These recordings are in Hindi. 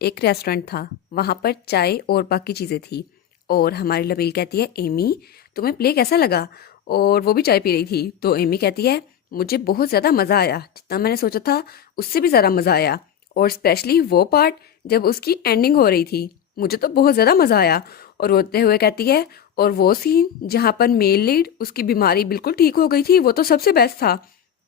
एक रेस्टोरेंट था, वहाँ पर चाय और बाकी चीज़ें थी। और हमारी लमील कहती है, एमी तुम्हें प्ले कैसा लगा? और वो भी चाय पी रही थी। तो एमी कहती है, मुझे बहुत ज़्यादा मज़ा आया, जितना मैंने सोचा था उससे भी ज़्यादा मज़ा आया। और स्पेशली वो पार्ट जब उसकी एंडिंग हो रही थी, मुझे तो बहुत ज़्यादा मज़ा आया। और रोते हुए कहती है, और वो सीन जहाँ पर मेल लीड उसकी बीमारी बिल्कुल ठीक हो गई थी, वो तो सबसे बेस्ट था।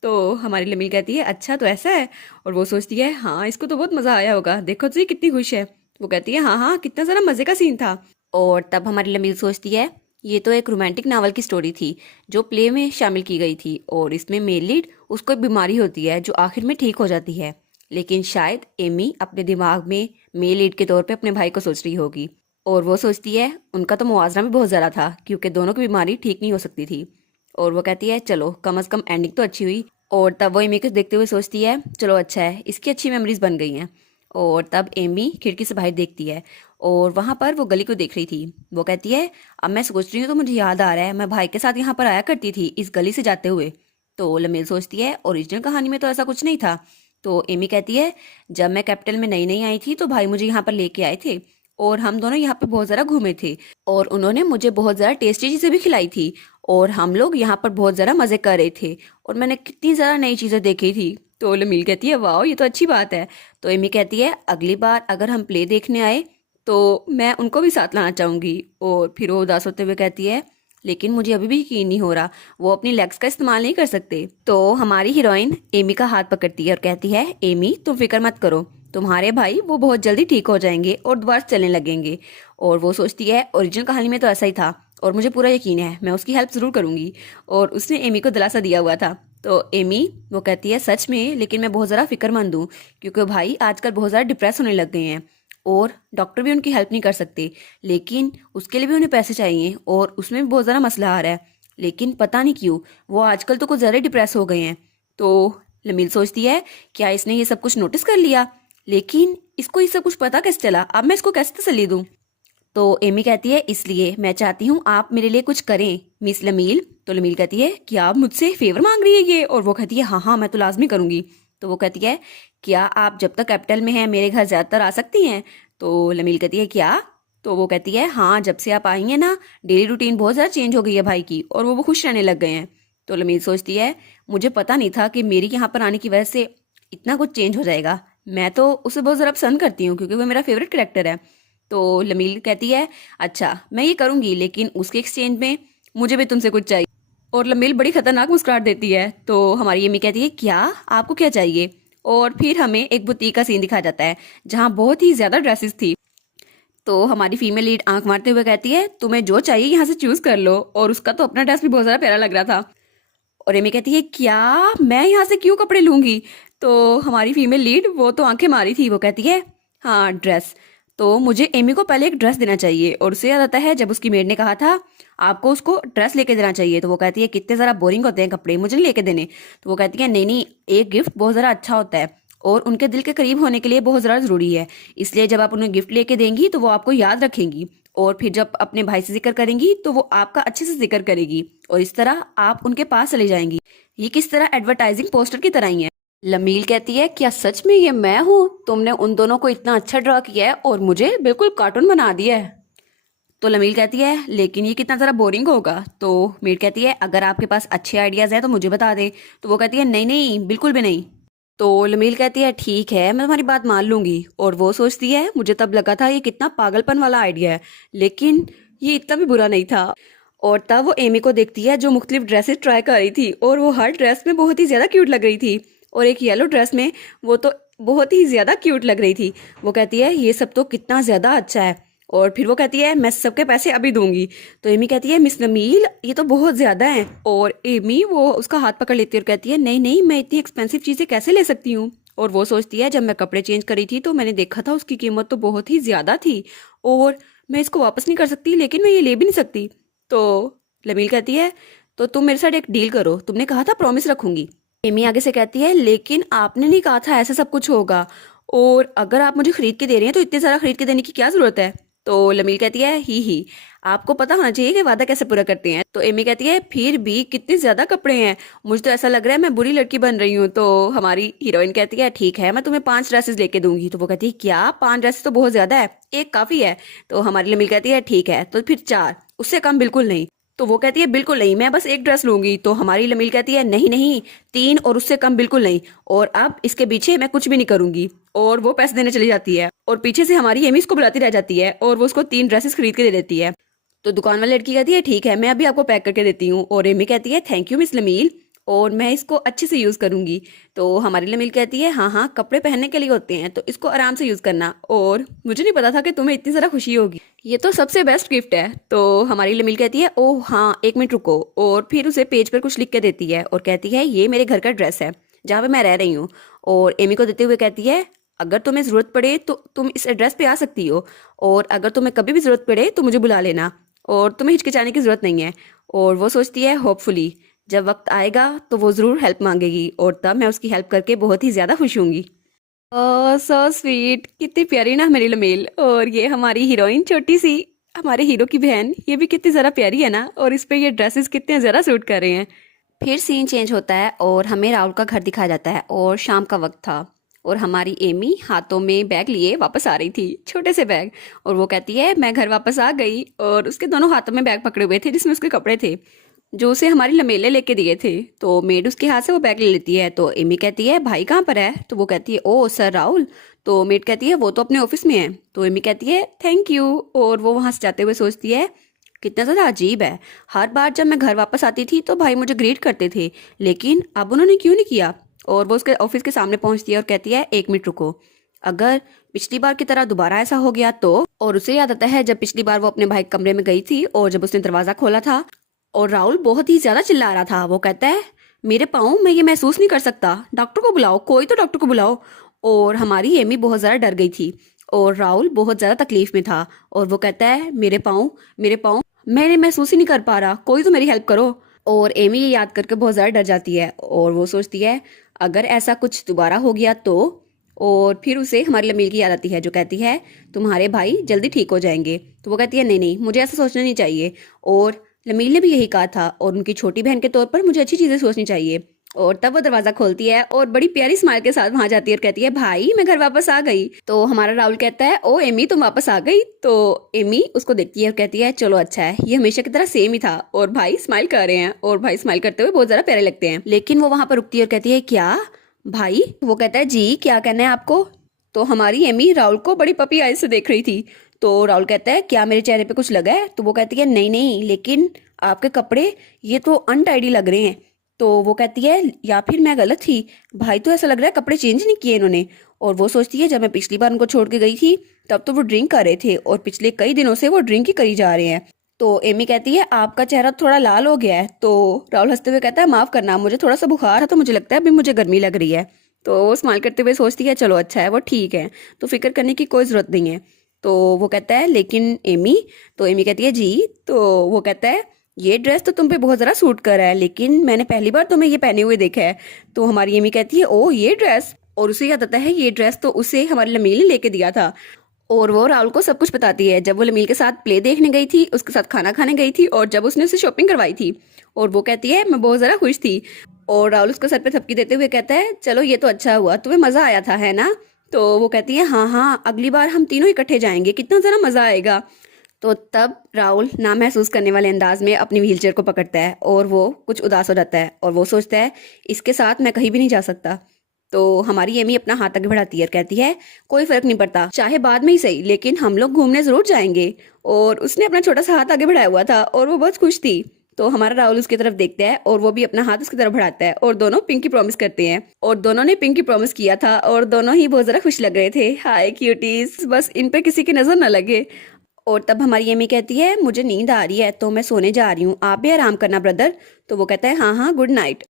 तो हमारी लमील कहती है, अच्छा तो ऐसा है। और वो सोचती है, हाँ इसको तो बहुत मज़ा आया होगा, देखो तो ये कितनी खुश है। वो कहती है, हाँ हाँ कितना ज़रा मज़े का सीन था। और तब हमारी लमील सोचती है, ये तो एक रोमांटिक नावल की स्टोरी थी जो प्ले में शामिल की गई थी, और इसमें मेल लीड उसको एक बीमारी होती है जो आखिर में ठीक हो जाती है। लेकिन शायद एमी अपने दिमाग में मेल लीड के तौर पे अपने भाई को सोच रही होगी। और वो सोचती है, उनका तो मुआवजा भी बहुत ज़्यादा था क्योंकि दोनों की बीमारी ठीक नहीं हो सकती थी। और वो कहती है, चलो कम अज़ कम एंडिंग तो अच्छी हुई। और तब वो एमी को देखते हुए सोचती है, चलो अच्छा है, इसकी अच्छी मेमोरीज बन गई हैं। और तब एमी खिड़की से बाहर देखती है, और वहाँ पर वो गली को देख रही थी। वो कहती है, अब मैं सोच रही हूँ तो मुझे याद आ रहा है, मैं भाई के साथ यहाँ पर आया करती थी इस गली से जाते हुए। तो लमील सोचती है, ओरिजिनल कहानी में तो ऐसा कुछ नहीं था। तो एमी कहती है, जब मैं कैपिटल में नई नई आई थी तो भाई मुझे यहाँ पर लेके आए थे, और हम दोनों यहाँ पे बहुत ज़्यादा घूमे थे, और उन्होंने मुझे बहुत ज़्यादा टेस्टी चीज़ें भी खिलाई थी, और हम लोग यहाँ पर बहुत ज़्यादा मज़े कर रहे थे, और मैंने कितनी ज़्यादा नई चीज़ें देखी थी। तो लमील कहती है, वाह ये तो अच्छी बात है। तो एमी कहती है, अगली बार अगर हम प्ले देखने आए तो मैं उनको भी साथ लाना चाहूँगी। और फिर वो उदास होते हुए कहती है, लेकिन मुझे अभी भी यकीन नहीं हो रहा, वो अपनी लेग्स का इस्तेमाल नहीं कर सकते। तो हमारी हीरोइन एमी का हाथ पकड़ती है और कहती है, एमी तुम फिक्र मत करो, तुम्हारे भाई वो बहुत जल्दी ठीक हो जाएंगे और दोबारा चलने लगेंगे। और वो सोचती है, ओरिजिनल कहानी में तो ऐसा ही था, और मुझे पूरा यकीन है मैं उसकी हेल्प ज़रूर करूंगी। और उसने एमी को दिलासा दिया हुआ था। तो एमी वो कहती है, सच में, लेकिन मैं बहुत ज़्यादा फिक्रमंद हूँ क्योंकि भाई आजकल बहुत ज़्यादा डिप्रेस होने लग गए हैं, और डॉक्टर भी उनकी हेल्प नहीं कर सकते, लेकिन उसके लिए भी उन्हें पैसे चाहिए, और उसमें भी बहुत ज़्यादा मसला आ रहा है। लेकिन पता नहीं क्यों वो आजकल तो कुछ ज़्यादा डिप्रेस हो गए हैं। तो लमील सोचती है, क्या इसने ये सब कुछ नोटिस कर लिया? लेकिन इसको ये सब कुछ पता कैसे चला? अब मैं इसको कैसे तसल्ली दूं? तो एमी कहती है, इसलिए मैं चाहती हूँ आप मेरे लिए कुछ करें मिस लमील। तो लमील कहती है, क्या आप मुझसे फेवर मांग रही है ये? और वो कहती है, हाँ हाँ मैं तो लाजमी करूंगी। तो वो कहती है, क्या आप जब तक कैपिटल में हैं मेरे घर ज़्यादातर आ सकती हैं? तो लमील कहती है, क्या? तो वो कहती है, हाँ जब से आप आई हैं ना, डेली रूटीन बहुत ज़्यादा चेंज हो गई है भाई की, और वो खुश रहने लग गए हैं। तो लमील सोचती है, मुझे पता नहीं था कि मेरी यहाँ पर आने की वजह से इतना कुछ चेंज हो जाएगा। मैं तो उसे बहुत ज़्यादा पसंद करती हूँ क्योंकि वो मेरा फेवरेट करेक्टर है। तो लमील कहती है, अच्छा मैं ये करूंगी, लेकिन उसके एक्सचेंज में मुझे भी तुमसे कुछ चाहिए। और लमील बड़ी खतरनाक मुस्कुराहट देती है। तो हमारी यमी कहती है, क्या आपको क्या चाहिए? और फिर हमें एक बुटीक का सीन दिखाया जाता है जहाँ बहुत ही ज्यादा ड्रेसेस थी। तो हमारी फीमेल लीड आंख मारते हुए कहती है, तुम्हें जो चाहिए यहाँ से चूज कर लो। और उसका तो अपना ड्रेस भी बहुत ज्यादा प्यारा लग रहा था। और एमी कहती है, क्या मैं यहाँ से क्यों कपड़े लूंगी? तो हमारी फीमेल लीड वो तो आंखें मारी थी, वो कहती है, हाँ ड्रेस, तो मुझे एमी को पहले एक ड्रेस देना चाहिए। और उसे याद आता है जब उसकी मेड ने कहा था आपको उसको ड्रेस लेके देना चाहिए। तो वो कहती है, कितने ज़रा बोरिंग होते हैं कपड़े, मुझे नहीं लेके देने। तो वो कहती है, नहीं नहीं, एक गिफ्ट बहुत ज़रा अच्छा होता है और उनके दिल के करीब होने के लिए बहुत ज़्यादा ज़रूरी है, इसलिए जब आप उन्हें गिफ्ट लेके देंगी तो वो आपको याद रखेंगी, और फिर जब अपने भाई से जिक्र करेंगी तो वो आपका अच्छे से जिक्र करेगी, और इस तरह आप उनके पास चले जाएंगी। ये किस तरह एडवर्टाइजिंग पोस्टर की तरह ही है। लमील कहती है, क्या सच में ये मैं हूँ? तुमने उन दोनों को इतना अच्छा ड्रा किया है और मुझे बिल्कुल कार्टून बना दिया है। तो लमील कहती है, लेकिन ये कितना ज़रा बोरिंग होगा। तो मीर कहती है, अगर आपके पास अच्छे आइडियाज़ हैं तो मुझे बता दे। तो वो कहती है, नहीं नहीं बिल्कुल भी नहीं। तो लमील कहती है, ठीक है मैं तुम्हारी बात मान लूंगी। और वो सोचती है, मुझे तब लगा था ये कितना पागलपन वाला आइडिया है, लेकिन ये इतना भी बुरा नहीं था। और तब वो एमी को देखती है जो मुख्तलिफ ड्रेसेस ट्राई कर रही थी, और वो हर ड्रेस में बहुत ही ज़्यादा क्यूट लग रही थी। और एक येलो ड्रेस में वो तो बहुत ही ज़्यादा क्यूट लग रही थी। वो कहती है, ये सब तो कितना ज़्यादा अच्छा है। और फिर वो कहती है, मैं सबके पैसे अभी दूंगी। तो एमी कहती है, मिस नमील ये तो बहुत ज़्यादा है। और एमी वो उसका हाथ पकड़ लेती है और कहती है, नहीं नहीं, मैं इतनी एक्सपेंसिव चीज़ें कैसे ले सकती हूँ? और वो सोचती है, जब मैं कपड़े चेंज करी थी तो मैंने देखा था उसकी कीमत तो बहुत ही ज़्यादा थी, और मैं इसको वापस नहीं कर सकती, लेकिन मैं ये ले भी नहीं सकती। तो लमील कहती है, तो तुम मेरे साथ एक डील करो, तुमने कहा था प्रॉमिस रखूंगी। एमी आगे से कहती है, लेकिन आपने नहीं कहा था ऐसा सब कुछ होगा, और अगर आप मुझे खरीद के दे रहे हैं तो इतने सारा खरीद के देने की क्या जरूरत है? तो लमील कहती है ही आपको पता होना चाहिए कि वादा कैसे पूरा करते हैं। तो एमी कहती है फिर भी कितने ज्यादा कपड़े हैं, मुझे तो ऐसा लग रहा है मैं बुरी लड़की बन रही हूँ। तो हमारी हीरोइन कहती है ठीक है मैं तुम्हें 5 ड्रेसेस लेके दूंगी। तो वो कहती है क्या 5 ड्रेसेस तो बहुत ज्यादा है, एक काफी है। तो हमारी लमील कहती है ठीक है तो फिर 4, उससे कम बिल्कुल नहीं। तो वो कहती है बिल्कुल नहीं, मैं बस एक ड्रेस लूंगी। तो हमारी लमील कहती है नहीं नहीं 3 और उससे कम बिल्कुल नहीं, और अब इसके पीछे मैं कुछ भी नहीं करूंगी। और वो पैसे देने चली जाती है और पीछे से हमारी एमी उसको बुलाती रह जाती है और वो उसको 3 ड्रेसेस खरीद के दे देती है। तो दुकान वाली लड़की कहती है ठीक है मैं अभी आपको पैक करके देती हूँ। और एमी कहती है थैंक यू मिस लमील, और मैं इसको अच्छे से यूज करूंगी। तो हमारी लमील कहती है हाँ कपड़े पहनने के लिए होते हैं तो इसको आराम से यूज करना, और मुझे नहीं पता था कि तुम्हें इतनी ज्यादा खुशी होगी, ये तो सबसे बेस्ट गिफ्ट है। तो हमारी लमील कहती है ओह हाँ 1 मिनट रुको, और फिर उसे पेज पर कुछ लिख के देती है और कहती है ये मेरे घर का ड्रेस है जहाँ पे मैं रह रही हूँ। और एमी को देते हुए कहती है अगर तुम्हें जरूरत पड़े तो तुम इस एड्रेस पे आ सकती हो, और अगर तुम्हें कभी भी जरूरत पड़े तो मुझे बुला लेना, और तुम्हें हिचकिचाने की जरूरत नहीं है। और वो सोचती है होपफुली जब वक्त आएगा तो वो जरूर हेल्प मांगेगी और तब मैं उसकी हेल्प करके बहुत ही ज्यादा खुश होंगी। सो स्वीट, कितनी प्यारी ना मेरी लमेल। और ये हमारी हीरोइन छोटी सी हमारे हीरो की बहन, ये भी कितनी जरा प्यारी है ना, और इस पे ये ड्रेसेस कितने जरा सूट कर रहे हैं। फिर सीन चेंज होता है और हमें राहुल का घर दिखाया जाता है और शाम का वक्त था और हमारी एमी हाथों में बैग लिए वापस आ रही थी, छोटे से बैग। और वो कहती है मैं घर वापस आ गई, और उसके दोनों हाथों में बैग पकड़े हुए थे जिसमें उसके कपड़े थे जो उसे हमारी लमेले लेके दिए थे। तो मेड उसके हाथ से वो बैग ले लेती है। तो एमी कहती है भाई कहाँ पर है। तो वो कहती है ओ सर राहुल। तो मेड कहती है वो तो अपने ऑफिस में है। तो एमी कहती है थैंक यू, और वो वहां से जाते हुए सोचती है कितना ज़्यादा अजीब है, हर बार जब मैं घर वापस आती थी तो भाई मुझे ग्रीट करते थे, लेकिन अब उन्होंने क्यों नहीं किया। और वो उसके ऑफिस के सामने पहुंचती है और कहती है 1 मिनट रुको, अगर पिछली बार की तरह दोबारा ऐसा हो गया तो। और उसे याद आता है जब पिछली बार वो अपने भाई के कमरे में गई थी और जब उसने दरवाजा खोला था और राहुल बहुत ही ज्यादा चिल्ला रहा था। वो कहता है मेरे पाँव मैं ये महसूस नहीं कर सकता, डॉक्टर को बुलाओ, कोई तो डॉक्टर को बुलाओ। और हमारी एमी बहुत ज्यादा डर गई थी और राहुल बहुत ज्यादा तकलीफ में था और वो कहता है मेरे पाँव मैंने महसूस ही नहीं कर पा रहा, कोई तो मेरी हेल्प करो। और एमी ये याद करके बहुत ज्यादा डर जाती है और वो सोचती है अगर ऐसा कुछ दोबारा हो गया तो। और फिर उसे हमारी लमील की याद आती है जो कहती है तुम्हारे भाई जल्दी ठीक हो जाएंगे। तो वो कहती है नहीं नहीं मुझे ऐसा सोचना नहीं चाहिए, और लमील ने भी यही कहा था, और उनकी छोटी बहन के तौर पर मुझे अच्छी चीजें सोचनी चाहिए। और तब वो दरवाजा खोलती है और बड़ी प्यारी स्माइल के साथ वहां जाती है और कहती है भाई मैं घर वापस आ गई। तो हमारा राहुल कहता है ओ एमी तुम वापस आ गई। तो एमी उसको देखती है और कहती है चलो अच्छा है, ये हमेशा की तरह सेम ही था। और भाई स्माइल कर रहे हैं और भाई स्माइल करते हुए बहुत ज्यादा प्यारे लगते हैं। लेकिन वो वहां पर रुकती है और कहती है क्या भाई। वो कहता है जी क्या कहना है आपको। तो हमारी एमी राहुल को बड़ी पपी आई से देख रही थी। तो राहुल कहता है क्या मेरे चेहरे पे कुछ लगा है। तो वो कहती है नहीं नहीं लेकिन आपके कपड़े ये तो अनटाइडी लग रहे हैं। तो वो कहती है या फिर मैं गलत थी, भाई तो ऐसा लग रहा है कपड़े चेंज नहीं किए इन्होंने। और वो सोचती है जब मैं पिछली बार उनको छोड़ के गई थी तब तो वो ड्रिंक कर रहे थे और पिछले कई दिनों से वो ड्रिंक ही करी जा रहे हैं। तो एमी कहती है आपका चेहरा थोड़ा लाल हो गया है। तो राहुल हंसते हुए कहता है माफ करना मुझे थोड़ा सा बुखार है तो मुझे लगता है अभी मुझे गर्मी लग रही है। तो वो स्माइल करते हुए सोचती है चलो अच्छा है वो ठीक है, तो फिक्र करने की कोई जरूरत नहीं है। तो वो कहता है लेकिन एमी। तो एमी कहती है जी। तो वो कहता है ये ड्रेस तो तुम पे बहुत जरा सूट कर रहा है, लेकिन मैंने पहली बार तुम्हें ये पहने हुए देखा है। तो हमारी एमी कहती है ओ ये ड्रेस, और उसे याद आता है ये ड्रेस तो उसे हमारी लमील ने लेके दिया था। और वो राहुल को सब कुछ बताती है जब वो लमील के साथ प्ले देखने गई थी, उसके साथ खाना खाने गई थी और जब उसने उसे शॉपिंग करवाई थी। और वो कहती है मैं बहुत जरा खुश थी। और राहुल उसको सर पे थपकी देते हुए कहता है चलो ये तो अच्छा हुआ, तुम्हें मजा आया था है ना। तो वो कहती है हाँ हाँ अगली बार हम तीनों इकट्ठे जाएंगे, कितना जरा मजा आएगा। तो तब राहुल ना महसूस करने वाले अंदाज में अपनी व्हीलचेयर को पकड़ता है और वो कुछ उदास हो जाता है और वो सोचता है इसके साथ मैं कहीं भी नहीं जा सकता। तो हमारी एमी अपना हाथ आगे बढ़ाती है और कहती है कोई फर्क नहीं पड़ता, चाहे बाद में ही सही, लेकिन हम लोग घूमने जरूर जाएंगे। और उसने अपना छोटा सा हाथ आगे बढ़ाया हुआ था और वो बहुत खुश थी। तो हमारा राहुल उसकी तरफ देखता है और वो भी अपना हाथ उसकी तरफ बढ़ाता है और दोनों पिंकी प्रॉमिस करते हैं। और दोनों ने पिंकी प्रॉमिस किया था और दोनों ही बहुत जरा खुश लग रहे थे। हाय क्यूटीज, बस इन पे किसी की नजर न लगे। और तब हमारी एमी कहती है मुझे नींद आ रही है तो मैं सोने जा रही हूँ, आप भी आराम करना ब्रदर। तो वो कहता है हाँ हाँ गुड नाइट।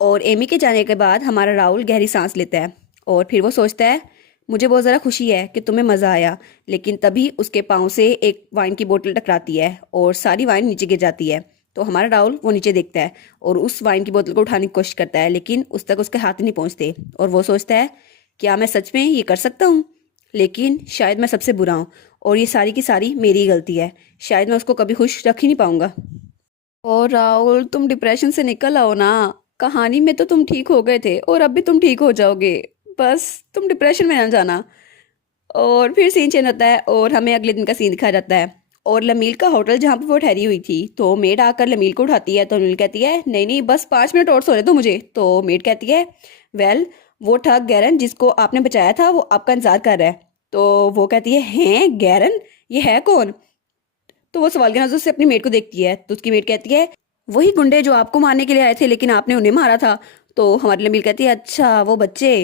और एमी के जाने के बाद हमारा राहुल गहरी सांस लेता है और फिर वो सोचता है मुझे बहुत ज़रा खुशी है कि तुम्हें मज़ा आया। लेकिन तभी उसके पाँव से एक वाइन की बोतल टकराती है और सारी वाइन नीचे गिर जाती है। तो हमारा राहुल वो नीचे देखता है और उस वाइन की बोतल को उठाने की कोशिश करता है, लेकिन उस तक उसके हाथ नहीं पहुँचते। और वो सोचता है क्या मैं सच में ये कर सकता हूँ, लेकिन शायद मैं सबसे बुरा हूँ। और ये सारी की सारी मेरी गलती है। शायद मैं उसको कभी खुश रख ही नहीं पाऊंगा। और राहुल, तुम डिप्रेशन से निकल आओ ना। कहानी में तो तुम ठीक हो गए थे और अब भी तुम ठीक हो जाओगे। बस तुम डिप्रेशन में ना जाना। और फिर सीन चेंज होता है और हमें अगले दिन का सीन दिखाया जाता है। और लमील का होटल जहाँ पे वो ठहरी हुई थी, तो मेड आकर लमील को उठाती है। तो लमील कहती है नहीं नहीं, बस 5 मिनट और सोने दो मुझे। तो मेड कहती है वेल, वो ठग गैरन जिसको आपने बचाया था वो आपका इंतजार कर रहा है। तो वो कहती है हैं गैरन, ये है कौन? तो वो सवाल के नजर से अपनी मेड को देखती है। तो उसकी मेड कहती है वही गुंडे जो आपको मारने के लिए आए थे लेकिन आपने उन्हें मारा था। तो हमारी लमील कहती है अच्छा वो बच्चे।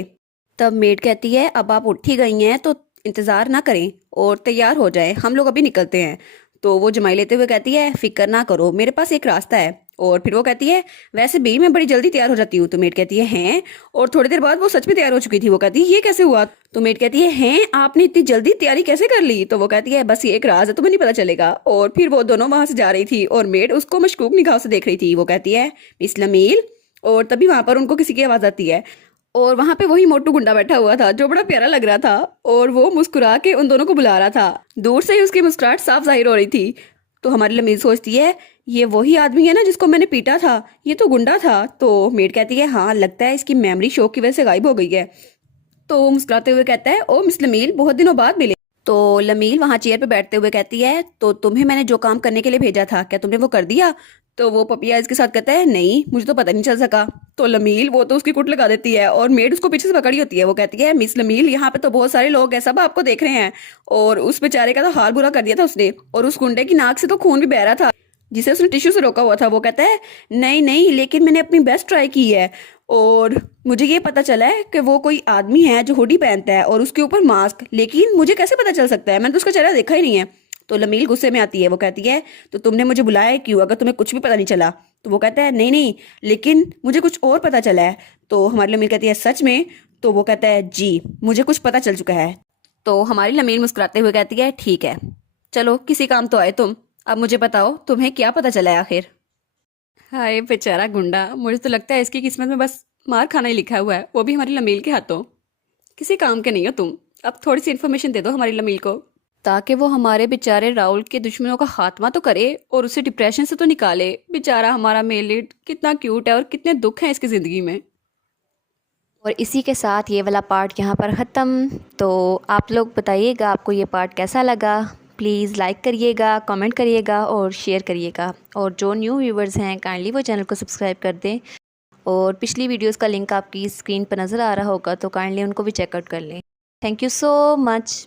तब मेड कहती है अब आप उठ ही गई हैं तो इंतज़ार ना करें और तैयार हो जाएं, हम लोग अभी निकलते हैं। तो वो जमाई लेते हुए कहती है फिक्र ना करो, मेरे पास एक रास्ता है। और फिर वो कहती है वैसे भी मैं बड़ी जल्दी तैयार हो जाती हूँ। तो मेड कहती है हैं? और थोड़ी देर बाद वो सच में तैयार हो चुकी थी। वो कहती है ये कैसे हुआ? तो मेड कहती है हैं, आपने इतनी जल्दी तैयारी कैसे कर ली? तो वो कहती है बस ये एक राज है, तुम्हें नहीं पता चलेगा। और फिर वो दोनों वहां से जा रही थी और मेड उसको मशकूक निगाह से देख रही थी। वो कहती है मिस लमील। और तभी वहां पर उनको किसी की आवाज आती है और वहां पे वही मोटू गुंडा बैठा हुआ था जो बड़ा प्यारा लग रहा था और वो मुस्कुरा के उन दोनों को बुला रहा था। दूर से ही उसकी मुस्कुराहट साफ जाहिर हो रही थी। तो हमारी लमीर सोचती है ये वही आदमी है ना जिसको मैंने पीटा था, ये तो गुंडा था। तो मेड कहती है हाँ लगता है इसकी मेमोरी शॉक की वजह से गायब हो गई है। तो वो मुस्कुराते हुए कहता है ओ मिस लमील, बहुत दिनों बाद मिले। तो लमील वहां चेयर पे बैठते हुए कहती है तो तुम्हें मैंने जो काम करने के लिए भेजा था क्या तुमने वो कर दिया? तो वो पपिया इसके साथ कहता है नहीं, मुझे तो पता नहीं चल सका। तो लमील वो तो उसकी कुट लगा देती है और मेड उसको पीछे से पकड़ी होती है। वो कहती है मिस लमील, यहाँ पे तो बहुत सारे लोग हैं, सब आपको देख रहे हैं। और उस बेचारे का तो हाल बुरा कर दिया था उसने, और उस गुंडे की नाक से तो खून भी बह रहा था जिसे उसने टिश्यू से रोका हुआ था। वो कहता है नहीं नहीं, लेकिन मैंने अपनी बेस्ट ट्राई की है और मुझे ये पता चला है कि वो कोई आदमी है जो हुडी पहनता है और उसके ऊपर मास्क, लेकिन मुझे कैसे पता चल सकता है, मैंने तो उसका चेहरा देखा ही नहीं है। तो लमील गुस्से में आती है। वो कहती है तो तुमने मुझे बुलाया है क्यों अगर तुम्हें कुछ भी पता नहीं चला? तो वो कहता है नहीं नहीं, लेकिन मुझे कुछ और पता चला है। तो हमारी लमील कहती है सच में? तो वो कहता है जी, मुझे कुछ पता चल चुका है। तो हमारी लमील मुस्कुराते हुए कहती है ठीक है, चलो किसी काम तो आए तुम। अब मुझे बताओ तुम्हें क्या पता चला है आखिर? हाय बेचारा गुंडा, मुझे तो लगता है इसकी किस्मत में बस मार खाना ही लिखा हुआ है, वो भी हमारी लमील के हाथों। किसी काम के नहीं हो तुम, अब थोड़ी सी इन्फॉर्मेशन दे दो हमारी लमील को ताकि वो हमारे बेचारे राहुल के दुश्मनों का खात्मा तो करे और उसे डिप्रेशन से तो निकाले। बेचारा हमारा मेल लीड कितना क्यूट है और कितने दुख हैं इसकी ज़िंदगी में। और इसी के साथ ये वाला पार्ट यहाँ पर ख़त्म। तो आप लोग बताइएगा आपको ये पार्ट कैसा लगा। प्लीज़ लाइक करिएगा, कमेंट करिएगा और शेयर करिएगा। और जो न्यू व्यूवर्स हैं काइंडली वो चैनल को सब्सक्राइब कर दें। और पिछली वीडियोस का लिंक आपकी स्क्रीन पर नज़र आ रहा होगा तो काइंडली उनको भी चेकआउट कर लें। Thank you so much.